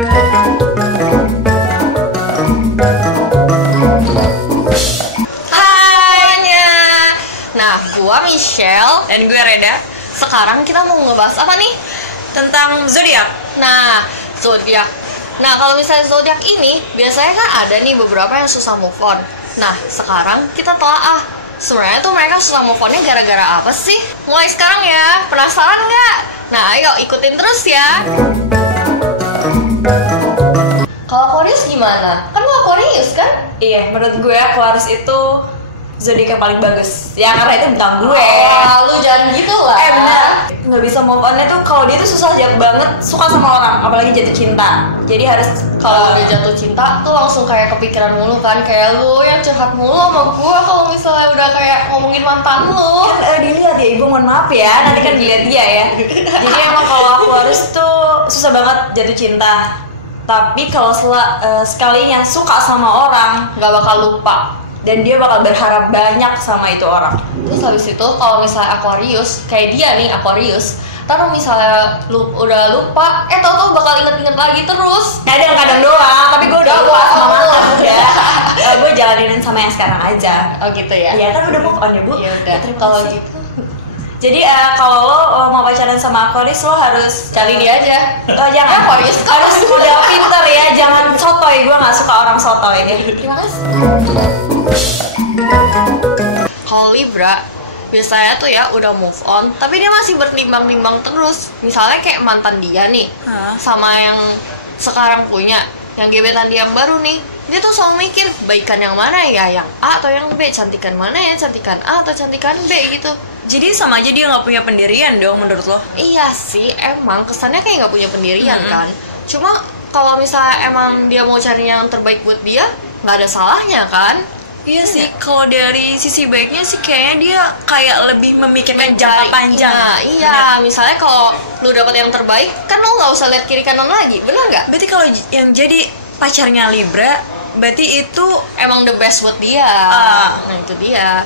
Nah, gua Michelle Dan gue Reda. sekarang kita mau ngebahas apa nih? Tentang zodiak. Nah, zodiak. Nah, kalau misalnya zodiak ini biasanya kan ada nih beberapa yang susah move on. Nah, sekarang kita telaah sebenarnya tuh mereka susah move onnya gara-gara apa sih? Mulai sekarang ya, penasaran nggak? Nah, ayo ikutin terus ya. Kalau Aquarius gimana? Kan lu Aquarius kan? Iya, menurut gue Aquarius itu zodiak yang paling bagus. Ya karena itu bintang gue. Wah, lu jangan gitu lah. Bener. Nggak bisa move on-nya tuh kalau dia tuh susah banget suka sama orang, apalagi jatuh cinta. Jadi harus Kalau dia jatuh cinta tuh langsung kayak kepikiran mulu kan. Kayak lu yang curhat mulu sama gue kalau misalnya udah kayak ngomongin mantan lu. kan dilihat ya ibu, mohon maaf ya, nanti kan dilihat dia ya. Jadi emang kalau Aquarius tuh susah banget jatuh cinta. Tapi kalau sekalinya suka sama orang, Nggak bakal lupa. dan dia bakal berharap banyak sama itu orang. Terus habis itu kalau misalnya Aquarius, kayak dia nih Aquarius, ntar misalnya lu udah lupa, tau-tau bakal inget-inget lagi terus. Kadang-kadang doang, tapi gue udah lupa sama mantan udah. Gue jalanin sama yang sekarang aja. Oh gitu ya? Iya kan udah move on ya bu. Ya udah. Terima Kalau kasih. gitu Jadi kalau lo mau pacaran sama Aquarius, lo harus cari dia aja. Jangan. Aquarius Harus modal pinter ya, jangan sotoy. Gue nggak suka orang sotoy. Terima kasih. Kalau Libra biasanya tuh ya udah move on, tapi dia masih bertimbang-timbang terus. Misalnya kayak mantan dia nih, sama yang sekarang punya, yang gebetan dia yang baru nih, dia tuh selalu mikir baikan yang mana ya, yang A atau yang B, cantikan mana ya, cantikan A atau cantikan B gitu. Jadi sama aja dia nggak punya pendirian dong menurut lo? Iya sih, emang kesannya kayak nggak punya pendirian kan. Cuma kalau misalnya emang dia mau cari yang terbaik buat dia, nggak ada salahnya kan. Iya sih, kalau dari sisi baiknya sih kayaknya dia kayak lebih memikirkan jangka panjang. Nah, iya, misalnya kalau lu dapet yang terbaik, kan lu nggak usah lihat kiri kanan lagi, bener nggak? Berarti kalau yang jadi pacarnya Libra, berarti itu Emang the best buat dia. Nah itu dia.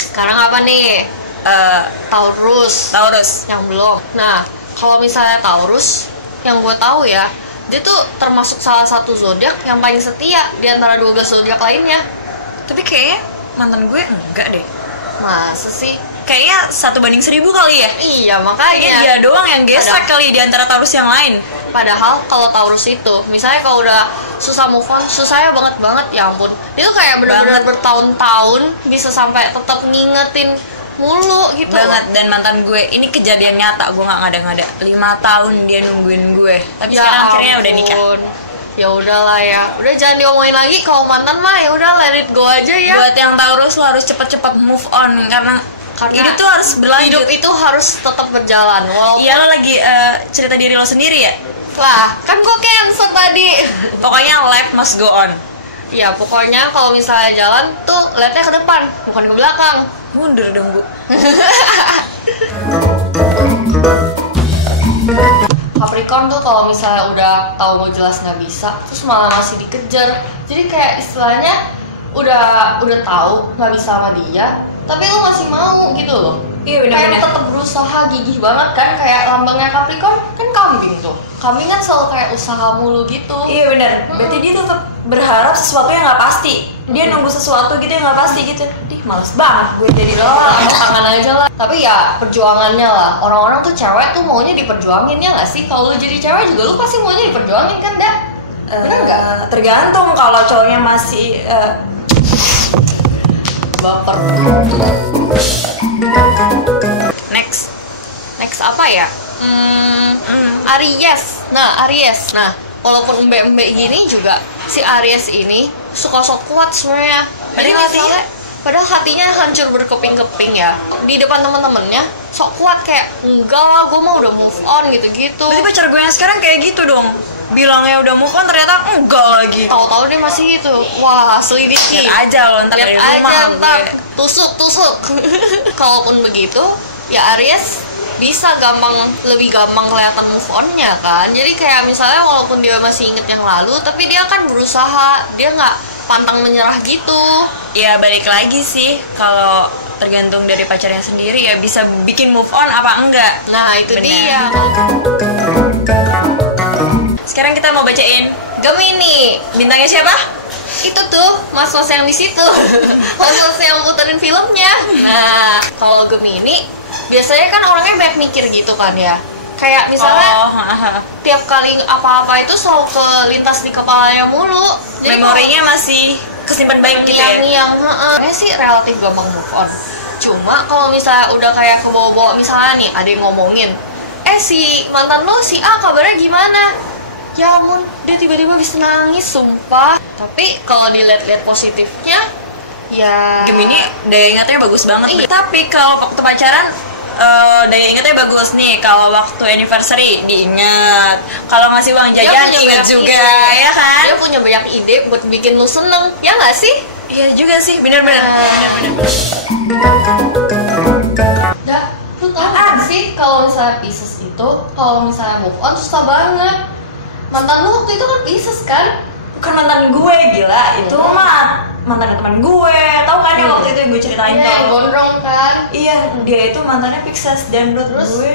Sekarang apa nih? Taurus. Yang belum. Nah, kalau misalnya Taurus, yang gue tahu ya, dia tuh termasuk salah satu zodiak yang paling setia di antara 12 zodiak lainnya. Tapi kayaknya mantan gue enggak deh. Masa sih? Kayaknya 1/1000 kali ya. Iya, Kayaknya makanya dia doang yang gesrek kali di antara Taurus yang lain. Padahal kalau Taurus itu, misalnya kalau udah susah move on, susahnya banget, ya ampun. Dia tuh kayak benar-benar bertahun-tahun bisa sampai tetap ngingetin mulu gitu. Banget. Dan mantan gue ini kejadian nyata, gue nggak ngada-ngada. 5 tahun dia nungguin gue, tapi Ya sekarang akhirnya udah nikah. ampun. Ya udahlah ya, udah jangan diomongin lagi. Kalau mantan mah ya udah let it go aja ya. Buat yang Taurus lo harus cepet-cepet move on karena hidup tuh harus berlanjut. Hidup itu harus tetap berjalan. Walaupun Iya, lo lagi cerita diri lo sendiri ya. lah, kan gue cancel tadi. Pokoknya life must go on. Ya pokoknya kalau misalnya jalan tuh lihatnya ke depan, bukan ke belakang. Mundur dong bu. Capricorn tuh kalau misalnya udah tahu mau jelas nggak bisa, terus malah masih dikejar. Jadi kayak istilahnya udah tahu nggak bisa sama dia, tapi lu masih mau gitu loh. Iya Kayak benar-benar. tetap berusaha gigih banget kan, kayak lambangnya Capricorn kan kambing tuh. Kambing kan selalu kayak usaha mulu gitu. Iya benar. Berarti dia tetap berharap sesuatu yang nggak pasti. Dia nunggu sesuatu gitu yang nggak pasti gitu. Males banget gue jadi Lah, angkat tangan aja lah. Tapi ya perjuangannya lah. Orang-orang tuh cewek tuh maunya diperjuangin ya nggak sih? Kalau lu jadi cewek juga lu pasti maunya diperjuangin kan, Dak? Bener nggak? Tergantung kalau cowoknya masih Baper. Next apa ya? Aries. Nah, Aries. Nah, walaupun embe-embe gini juga si Aries ini suka sok kuat sebenarnya. Jadi misalnya padahal hatinya hancur berkeping-keping ya. Di depan teman-temannya sok kuat kayak enggak, gue mau udah move on gitu-gitu. Berarti pacar gue yang sekarang kayak gitu dong. Bilangnya udah move on ternyata enggak lagi. Tahu-tahu dia masih gitu. Wah, selidiki. Lihat aja lo ntar dari Lihat rumah aja ntar gue. tusuk. Kalaupun begitu, ya Aries bisa lebih gampang kelihatan move on-nya kan. Jadi kayak misalnya walaupun dia masih inget yang lalu, tapi dia kan berusaha, dia nggak pantang menyerah gitu. Ya balik lagi sih, kalau tergantung dari pacarnya sendiri ya bisa bikin move on apa enggak. Nah itu Bener. dia. bacain Gemini. bintangnya siapa? Itu tuh mas-mas yang di situ. Mas-mas yang puterin filmnya. Nah, kalau Gemini biasanya kan orangnya banyak mikir gitu kan ya. Kayak misalnya tiap kali apa-apa itu selalu kelintas di kepalanya mulu. Jadi Memorinya masih kesimpan baik gitu ya. Kayaknya sih relatif gampang move on. Cuma kalau misalnya udah kayak kebawa-bawa, misalnya nih ada yang ngomongin, si mantan lo si A kabarnya gimana? Ya ampun, dia tiba-tiba bisa nangis, sumpah. Tapi kalau dilihat-lihat positifnya, ya Gemini daya ingatnya bagus banget. Iya. Tapi kalau waktu pacaran daya ingatnya bagus nih. Kalau waktu anniversary diingat. Kalau ngasih uang dia jajan punya ingat banyak juga, ide. ya kan? Dia punya banyak ide buat bikin lu seneng, ya nggak sih? Iya juga sih, benar-benar. Dah, lu tau nggak sih kalau misalnya Pisces itu, kalau misalnya move on susah banget. Mantan lu waktu itu kan Pisces kan? Bukan mantan gue, gila. Itu mah mantan teman gue. Tahu kan yang waktu itu yang gue ceritain Iya, yang gondrong kan? Iya, dia itu mantannya Pisces dan menurut Terus? gue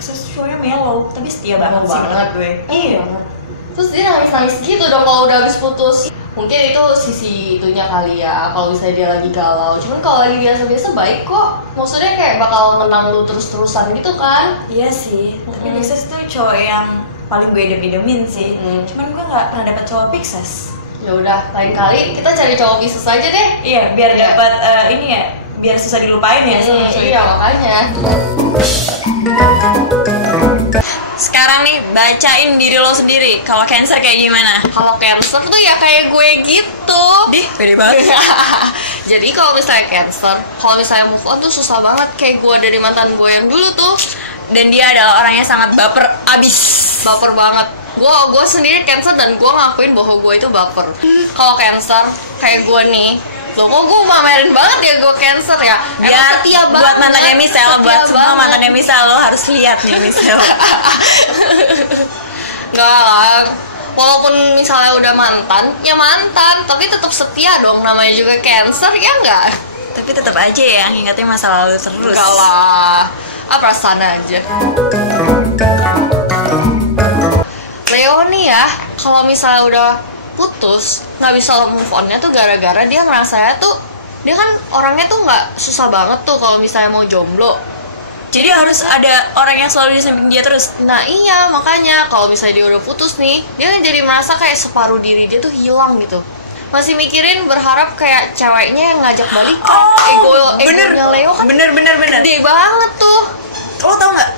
Pisces cowoknya mellow, tapi setia banget sih Banget. menurut gue. Iya. Terus dia nangis-nangis gitu dong kalau udah habis putus. Mungkin itu sisi itunya kali ya, kalau misalnya dia lagi galau. Cuman kalau lagi biasa-biasa baik kok. Maksudnya kayak bakal ngenang lu terus-terusan gitu kan? Iya sih, tapi Pisces tuh cowok yang paling gue idem-idemin sih. Cuman gue nggak pernah dapet cowok Pisces. Ya udah, lain kali kita cari cowok Pisces aja deh. Iya, biar Iya. dapat ini ya, biar susah dilupain ya sama cowok. Iya, makanya. Sekarang nih, bacain diri lo sendiri. Kalau Cancer kayak gimana? Kalau Cancer tuh ya kayak gue gitu. Dih, pede banget. Jadi kalau misalnya Cancer, kalau misalnya move on tuh susah banget. Kayak gue dari mantan gue yang dulu tuh. Dan dia adalah orang yang sangat baper abis. Baper banget. Gue sendiri Cancer dan gue ngakuin bahwa gue itu baper. Kalau Cancer kayak gue nih, loh kok gue mamerin banget ya gue Cancer ya. Biar setia banget. buat mantannya Michelle, setia buat semua banget. mantannya Michelle, lo harus lihat nih Michelle. Enggak lah. Walaupun misalnya udah mantan, ya mantan, tapi tetap setia dong, namanya juga Cancer, ya enggak? Tapi tetap aja ya ingatnya masa lalu terus. Enggak lah. Perasaan aja. Leo nih ya, kalau misalnya udah putus, nggak bisa move on-nya tuh gara-gara dia ngerasanya tuh, dia kan orangnya tuh nggak susah banget tuh kalau misalnya mau jomblo. Jadi harus ada orang yang selalu di samping dia terus. Nah iya, makanya kalau misalnya dia udah putus nih, dia jadi merasa kayak separuh diri dia tuh hilang gitu. Masih mikirin berharap kayak ceweknya yang ngajak balik. Egonya Leo kan bener. gede banget tuh. Lo tau nggak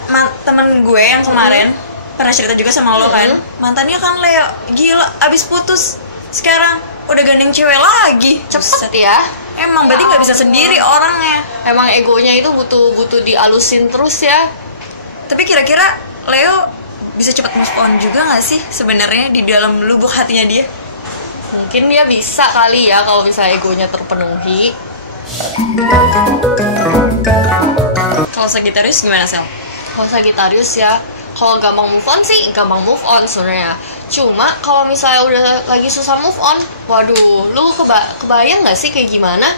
temen gue yang kemarin pernah cerita juga sama lo kan, mantannya kan Leo, gila abis putus sekarang udah gandeng cewek lagi. Cepet ya. Emang berarti nggak bisa sendiri orangnya. Emang egonya itu butuh dialusin terus ya. Tapi kira-kira Leo bisa cepat move on juga nggak sih sebenarnya di dalam lubuk hatinya dia? Mungkin dia bisa kali ya kalau misalnya egonya terpenuhi. Kalau Sagittarius gimana, Sel? Kalau Sagittarius ya, kalau gampang move on sih gampang move on sebenarnya. Cuma kalau misalnya udah lagi susah move on, waduh, lu kebayang nggak sih kayak gimana?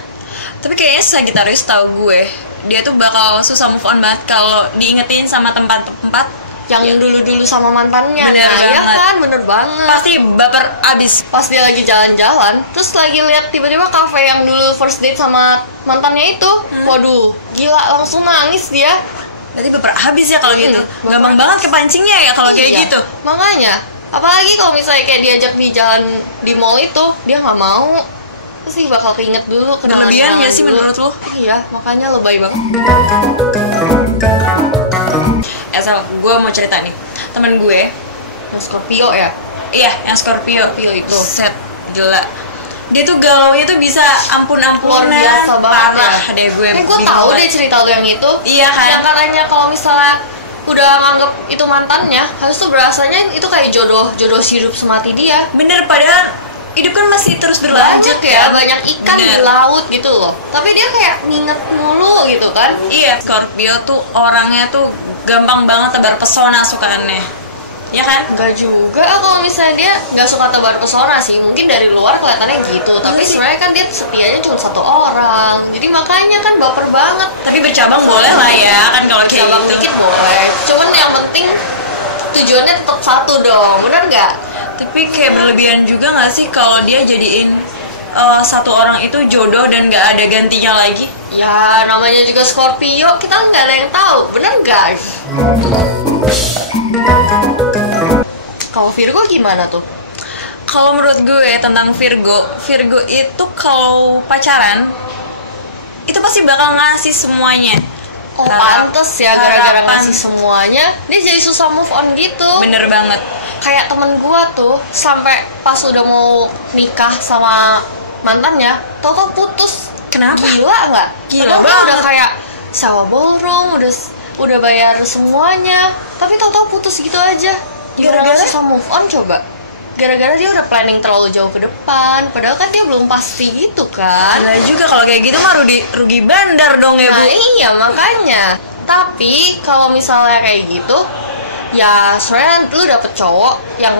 Tapi kayaknya Sagittarius tahu gue, dia tuh bakal susah move on banget kalau diingetin sama tempat-tempat yang dulu-dulu sama mantannya. Bener nah, ya banget. kan, bener banget. Pasti baper abis. Pas dia lagi jalan-jalan, terus lagi lihat tiba-tiba kafe yang dulu first date sama mantannya itu, waduh, gila langsung nangis dia. Berarti baper habis ya kalau gitu. Gampang banget kepancingnya ya kalau kayak Iya, gitu. makanya apalagi kalau misalnya kayak diajak di jalan di mall itu dia nggak mau, pasti bakal keinget dulu Berlebihan ya sih dulu. menurut lo? Iya, makanya lebay banget. Sel, gue mau cerita nih. Temen gue, Yang Scorpio ya. iya yang Scorpio itu. set gila. Dia tuh galaunya tuh bisa ampun-ampunan. Luar biasa banget parah ya. deh gue. Gue bingung tahu banget. deh cerita lu yang itu. Iya kan? Yang katanya kalau misalnya udah nganggep itu mantannya, harus tuh berasanya itu kayak jodoh hidup semati dia. Bener, padahal hidup kan masih terus berlanjut Banyak ya, kan? banyak ikan Bener. di laut gitu loh. Tapi dia kayak nginget mulu gitu kan. Iya, Scorpio tuh orangnya tuh gampang banget tebar pesona sukaannya. Ya kan? Enggak juga kalau misalnya dia nggak suka tebar pesona sih, mungkin dari luar kelihatannya gitu, tapi sebenarnya kan dia setianya cuma satu orang, jadi makanya kan baper banget. Tapi bercabang boleh lah ya kan kalau kayak Cabang gitu. dikit boleh, cuman yang penting tujuannya tetap satu dong, benar nggak? Tapi kayak berlebihan juga nggak sih kalau dia jadiin satu orang itu jodoh dan nggak ada gantinya lagi? Ya namanya juga Scorpio, kita nggak ada yang tahu, bener guys. Kalau Virgo gimana tuh? Kalau menurut gue tentang Virgo itu kalau pacaran itu pasti bakal ngasih semuanya. Oh pantes ya, gara-gara ngasih semuanya dia jadi susah move on gitu. Bener banget. Kayak temen gua tuh sampai pas udah mau nikah sama mantannya, tau putus. Kenapa? Gila nggak? Gila banget. Dia udah kayak sewa ballroom, udah bayar semuanya, tapi tau putus gitu aja. Gara-gara susah move on coba. Gara-gara dia udah planning terlalu jauh ke depan, padahal kan dia belum pasti gitu kan. Gila juga kalau kayak gitu mah rugi bandar dong ya, Bu. Nah iya makanya. Tapi kalau misalnya kayak gitu, ya sebenarnya lu dapet cowok yang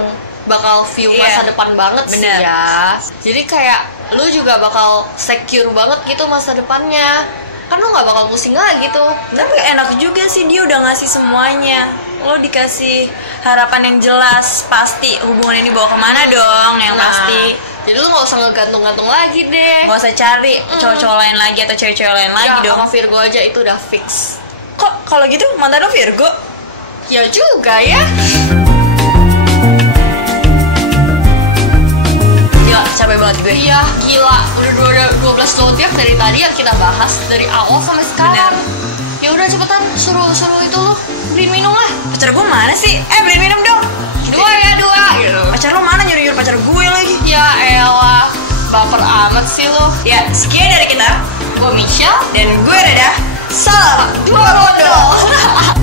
bakal view masa depan banget sih ya. Jadi kayak lu juga bakal secure banget gitu masa depannya. Kan lu gak bakal pusing lagi tuh. Tapi enak juga sih dia udah ngasih semuanya. Lo dikasih harapan yang jelas, pasti hubungan ini bawa kemana dong, yang pasti. Jadi lu gak usah ngegantung-gantung lagi deh. Gak usah cari cowok-cowok lain lagi atau cewek-cewek lain lagi dong. Sama Virgo aja itu udah fix. Kok kalau gitu mantan lo Virgo? Ya juga ya. Gila, capek banget gue. Iya, gila. Udah 12 zodiak dari tadi yang kita bahas dari awal sampai sekarang. Ya udah cepetan suruh itu lu beliin minum lah. Pacar gue mana sih? Beliin minum dong. 2 ya 2 gitu. Pacar lo mana nyuruh pacar gue lagi? Ya elah, baper amat sih lo. Ya, sekian dari kita. Gue Michelle dan gue Reda. Salam dua bodoh.